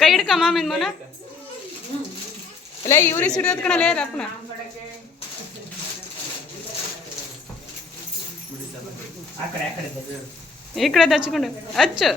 ಕೈ ಹಿಡ್ಕ ಮಾಮಿನ ಮೋನ ಅಲ್ಲ ಇವ್ರಿ ಸಿಡಿಯೋದ್ ಕಣಲ್ಲ ಅಪ್ಪನ ಈ ಕಡೆ ಹಚ್ಕೊಂಡು ಹಚ್ಚು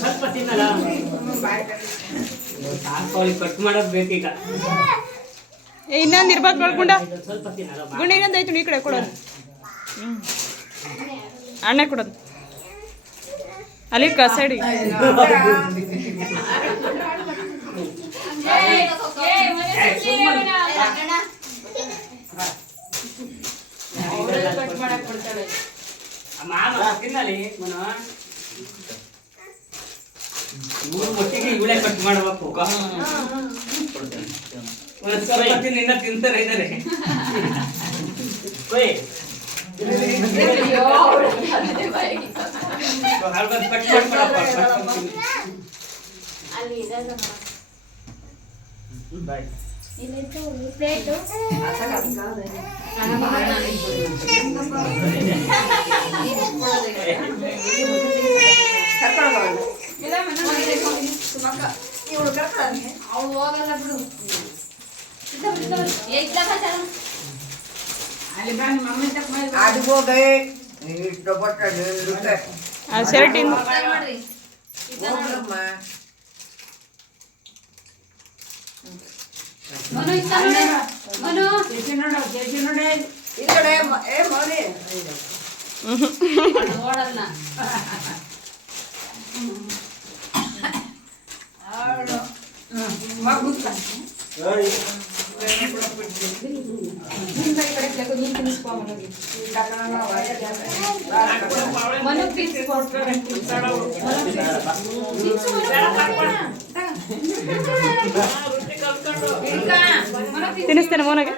ಸ್ವಲ್ಪ ತಿನ್ನಲ್ಲ ಕಟ್ ಮಾಡೋದು ಬೇಕೀಗ ಇನ್ನೊಂದು ಇರ್ಬೇಕು ನೋಡ್ಕೊಂಡ ಸ್ವಲ್ಪ ತಿನ್ನಲ್ಲ ಗುಂಡ ಇನ್ನೊಂದು ಆಯ್ತು ಈ ಕಡೆ ಕೊಡೋದು ಅಣ್ಣ ಕೊಡೋದು ಅಲ್ಲಿ ಸೈಡಿ ತಿನ್ನಲಿ ಮೂರು ಮೊಟ್ಟಿಗೆ ಇವಳೆ ಕಟ್ ಮಾಡಬೇಕು ನಿನ್ನ ತಿಂತಾನೆ ಇದ್ದಾರೆ ಶರ್ಟಿಂದ ತಿನ್ನಿಸ್ತೇನೆ ಮೋನಾಗೆ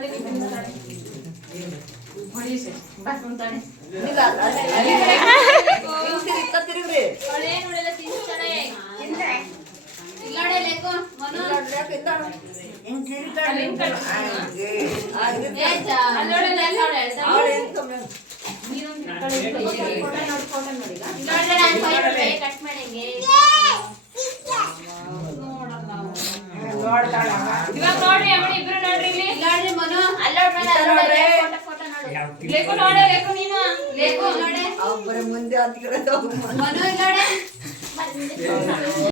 ಮುಂದೆ